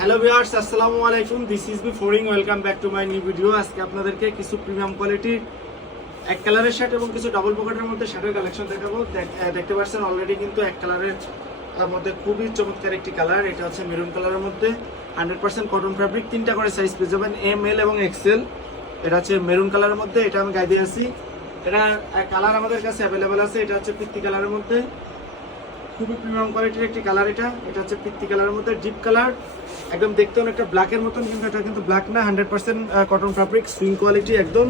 Hello viewers আসসালামু আলাইকুম this is B ফোরিং welcome back to my new video আজকে আপনাদেরকে কিছু প্রিমিয়াম কোয়ালিটির এক কালারের শার্ট এবং কিছু ডাবল পকেটের মধ্যে শার্টের কালেকশন দেখাবো। দেখ- দেখতে পাচ্ছেন অলরেডি কিন্তু এক কালারের আহ, মধ্যে খুবই চমৎকার একটি কালার এটা হচ্ছে মেরুন কালারের মধ্যে। হান্ড্রেড পার্সেন্ট কটন ফ্যাব্রিক তিনটা করে সাইজ পেয়ে যাবেন। এম এল এবং এক্সেল এটা হচ্ছে মেরুন কালারের মধ্যে। এটা আমি গাইডে আছি এটা কালার আমাদের কাছে অ্যাভেলেবেল আছে। এটা হচ্ছে পিত্তি কালারের মধ্যে। খুবই প্রিমিয়াম কোয়ালিটির একটি কালার এটা। এটা হচ্ছে পিত্তি কালারের মধ্যে ডিপ কালার একদম দেখতে অনেকটা ব্ল্যাকের মতন, কিন্তু এটা কিন্তু ব্ল্যাক না hundred percent cotton fabric sewing quality একদম।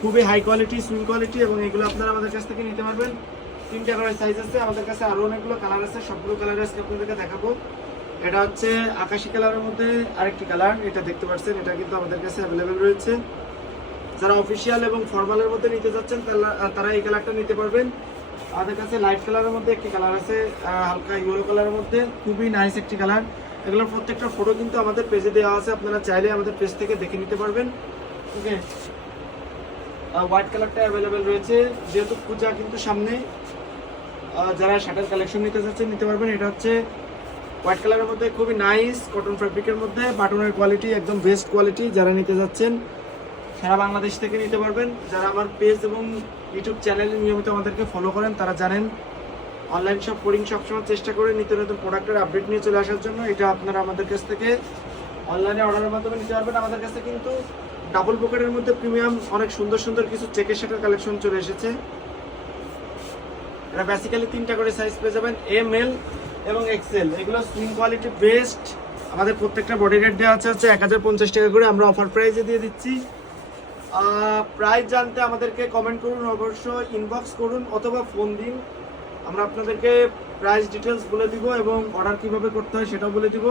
খুবই হাই কোয়ালিটি সুইং কোয়ালিটি এবং এগুলো আপনারা আমাদের কাছ থেকে নিতে পারবেন। তিনটা করে সাইজ আছে, আমাদের কাছে আরও অনেকগুলো কালার আছে, সবগুলো কালার আজকে আপনাদেরকে দেখাবো। এটা হচ্ছে আকাশি কালারের মধ্যে আরেকটি কালার এটা দেখতে পাচ্ছেন, এটা কিন্তু আমাদের কাছে অ্যাভেলেবেল রয়েছে। যারা অফিসিয়াল এবং ফর্মালের মধ্যে নিতে যাচ্ছেন, তারা এই কালারটা নিতে পারবেন। আমাদের কাছে লাইট কালারের মধ্যে একটি কালার আছে হালকা ইয়েলো কালারের মধ্যে, খুবই নাইস একটি কালার এগুলোর প্রত্যেকটা ফটো কিন্তু আমাদের পেজে দেওয়া আছে, আপনারা চাইলে আমাদের পেজ থেকে দেখে নিতে পারবেন। ওকে হোয়াইট কালারটা অ্যাভেলেবেল রয়েছে, যেহেতু পূজা কিন্তু সামনে যারা শার্টের কালেকশন নিতে চাচ্ছেন, নিতে পারবেন। এটা হচ্ছে হোয়াইট কালারের মধ্যে খুবই নাইস কটন ফ্যাব্রিকের মধ্যে বাটনের কোয়ালিটি একদম বেস্ট কোয়ালিটি যারা নিতে যাচ্ছেন সারা বাংলাদেশ থেকে নিতে পারবেন। যারা আমার পেজ এবং ইউটিউব চ্যানেলে নিয়মিত আমাদেরকে ফলো করেন, তারা জানেন অনলাইন সব কোডিং সবসময় চেষ্টা করে নিত্য নতুন প্রোডাক্টের আপডেট নিয়ে চলে আসার জন্য এটা আপনারা আমাদের কাছ থেকে অনলাইনে অর্ডারের মাধ্যমে নিতে পারবেন। আমাদের কাছে কিন্তু ডাবল পকেটের মধ্যে প্রিমিয়াম অনেক সুন্দর সুন্দর কিছু চেকের শার্টের কালেকশন চলে এসেছে। এটা বেসিক্যালি তিনটা করে সাইজ পেয়ে যাবেন এম এল এবং এক্সেল এগুলো সুইং কোয়ালিটি বেস্ট আমাদের প্রত্যেকটা বডি রেট দেওয়া আছে, হচ্ছে এক হাজার পঞ্চাশ টাকা করে আমরা অফার প্রাইসে দিয়ে দিচ্ছি। প্রাইস জানতে আমাদেরকে কমেন্ট করুন অবশ্যই ইনবক্স করুন অথবা ফোন দিন। আমরা আপনাদেরকে প্রাইস ডিটেলস বলে দিব এবং অর্ডার কীভাবে করতে হয় সেটাও বলে দিব।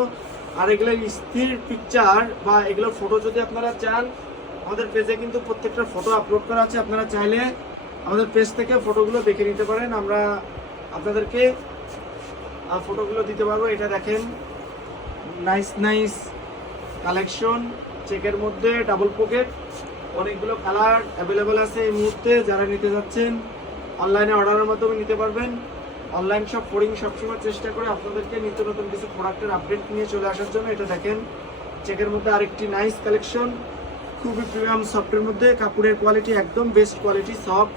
আর এগুলোর স্থির পিকচার বা এগুলোর ফটো যদি আপনারা চান, আমাদের পেজে কিন্তু প্রত্যেকটা ফটো আপলোড করা আছে। আপনারা চাইলে আমাদের পেজ থেকে ফটোগুলো দেখে নিতে পারেন। আমরা আপনাদেরকে ফটোগুলো দিতে পারব। এটা দেখেন নাইস নাইস কালেকশন চেকের মধ্যে ডাবল পকেট অনেকগুলো কালার অ্যাভেলেবেল আছে এই মুহূর্তে, যারা নিতে যাচ্ছেন অনলাইনে অর্ডারের মাধ্যমে নিতে পারবেন। অনলাইন সব ফোরিং সবসময় চেষ্টা করে আপনাদেরকে নিত্য নতুন কিছু প্রোডাক্টের আপডেট নিয়ে চলে আসার জন্য। এটা দেখেন চেকের মধ্যে আরেকটি নাইস কালেকশন খুবই প্রিমিয়াম সফটের মধ্যে, কাপড়ের কোয়ালিটি একদম বেস্ট কোয়ালিটি সফট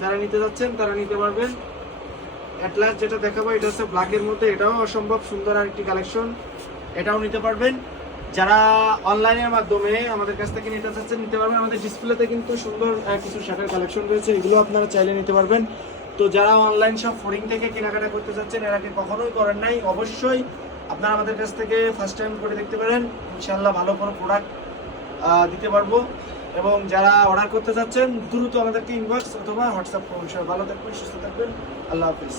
যারা নিতে যাচ্ছেন, তারা নিতে পারবেন। অ্যাটলাস যেটা দেখাবো, এটা হচ্ছে ব্ল্যাকের মধ্যে। এটাও অসম্ভব সুন্দর আরেকটি কালেকশন এটাও নিতে পারবেন। যারা অনলাইনের মাধ্যমে আমাদের কাছ থেকে নিতে চাচ্ছেন নিতে পারবেন। আমাদের ডিসপ্লেতে কিন্তু সুন্দর কিছু শার্টের কালেকশন রয়েছে, এগুলো আপনারা চাইলে নিতে পারবেন। তো যারা অনলাইন সব ফোরিং থেকে কেনাকাটা করতে চাচ্ছেন, এর আগে কখনোই করেন নাই। অবশ্যই আপনারা আমাদের কাছ থেকে ফার্স্ট টাইম করে দেখতে পারেন। ইনশাল্লাহ ভালো কোনো প্রোডাক্ট দিতে পারব। এবং যারা অর্ডার করতে চাচ্ছেন, দ্রুত আমাদেরকে ইনবক্স অথবা হোয়াটসঅ্যাপ সবাই ভালো থাকবেন, সুস্থ থাকবেন। আল্লাহ হাফিজ।